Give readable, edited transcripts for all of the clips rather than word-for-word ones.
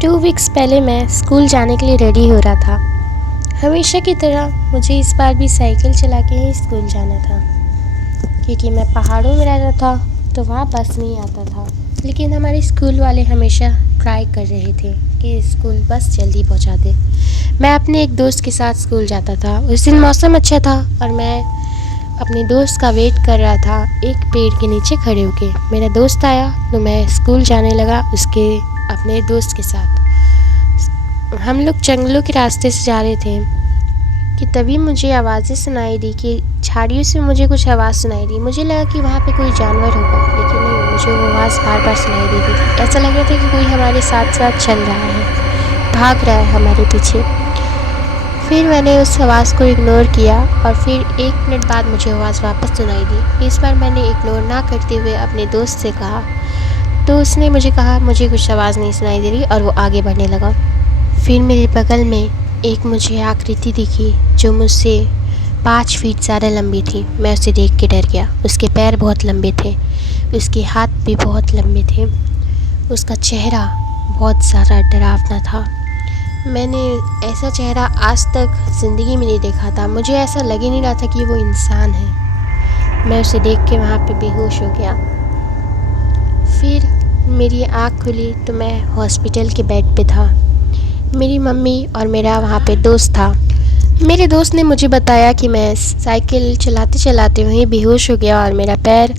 2 weeks पहले मैं school जाने के लिए रेडी हो रहा था। हमेशा की तरह मुझे इस बार भी साइकिल चला के ही स्कूल जाना था, क्योंकि मैं पहाड़ों में रहता था तो वहाँ बस नहीं आता था। लेकिन हमारे स्कूल वाले हमेशा ट्राई कर रहे थे कि स्कूल बस जल्दी पहुँचा दे। मैं अपने एक दोस्त के साथ स्कूल जाता था। उस दिन मौसम अच्छा था और मैं अपने दोस्त का वेट कर रहा था एक पेड़ के नीचे खड़े होके। मेरा दोस्त आया तो मैं स्कूल जाने लगा अपने दोस्त के साथ। हम लोग जंगलों के रास्ते से जा रहे थे कि तभी मुझे आवाज़ें सुनाई दी कि झाड़ियों से मुझे कुछ आवाज़ सुनाई दी। मुझे लगा कि वहाँ पे कोई जानवर होगा, लेकिन नहीं, मुझे वो आवाज़ बार बार सुनाई दी थी। ऐसा लग रहा था कि कोई हमारे साथ साथ चल रहा है, भाग रहा है हमारे पीछे। फिर मैंने उस आवाज़ को इग्नोर किया और फिर 1 मिनट बाद मुझे आवाज़ वापस सुनाई दी। इस बार मैंने इग्नोर ना करते हुए अपने दोस्त से कहा, तो उसने मुझे कहा मुझे कुछ आवाज़ नहीं सुनाई दे रही, और वो आगे बढ़ने लगा। फिर मेरे बगल में एक मुझे आकृति दिखी जो मुझसे 5 फीट ज़्यादा लंबी थी। मैं उसे देख के डर गया। उसके पैर बहुत लंबे थे, उसके हाथ भी बहुत लंबे थे, उसका चेहरा बहुत ज़्यादा डरावना था। मैंने ऐसा चेहरा आज तक ज़िंदगी में नहीं देखा था। मुझे ऐसा लग ही नहीं रहा था कि वो इंसान है। मैं उसे देख के वहाँ पे बेहोश हो गया। फिर मेरी आँख खुली तो मैं हॉस्पिटल के बेड पे था। मेरी मम्मी और मेरा वहाँ पे दोस्त था। मेरे दोस्त ने मुझे बताया कि मैं साइकिल चलाते चलाते वहीं बेहोश हो गया और मेरा पैर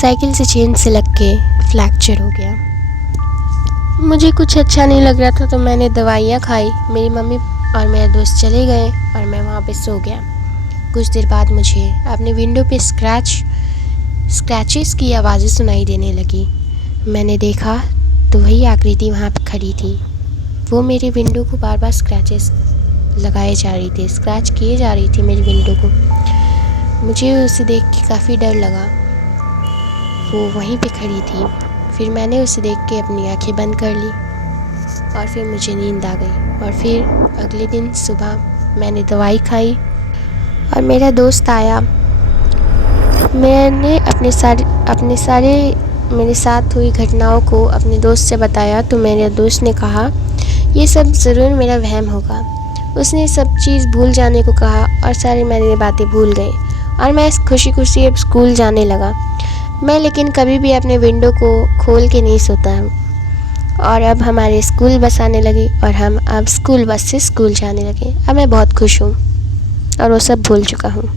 साइकिल से चेन से लग के फ्रैक्चर हो गया। मुझे कुछ अच्छा नहीं लग रहा था तो मैंने दवाइयाँ खाई। मेरी मम्मी और मेरा दोस्त चले गए और मैं वहाँ पे सो गया। कुछ देर बाद मुझे अपने विंडो पे स्क्रैचेस की आवाज़ें सुनाई देने लगी। मैंने देखा तो वही आकृति वहाँ पे खड़ी थी। वो मेरे विंडो को बार बार स्क्रैच किए जा रही थी मेरी विंडो को। मुझे उसे देख के काफ़ी डर लगा। वो वहीं पे खड़ी थी। फिर मैंने उसे देख के अपनी आंखें बंद कर ली और फिर मुझे नींद आ गई। और फिर अगले दिन सुबह मैंने दवाई खाई और मेरा दोस्त आया। मैंने अपने सारे मेरे साथ हुई घटनाओं को अपने दोस्त से बताया तो मेरे दोस्त ने कहा ये सब ज़रूर मेरा वहम होगा। उसने सब चीज़ भूल जाने को कहा और सारी मेरी बातें भूल गई और मैं खुशी खुशी अब स्कूल जाने लगा। मैं लेकिन कभी भी अपने विंडो को खोल के नहीं सोता। और अब हमारे स्कूल बस आने लगी और हम अब स्कूल बस से स्कूल जाने लगे। अब मैं बहुत खुश हूँ और वो सब भूल चुका हूँ।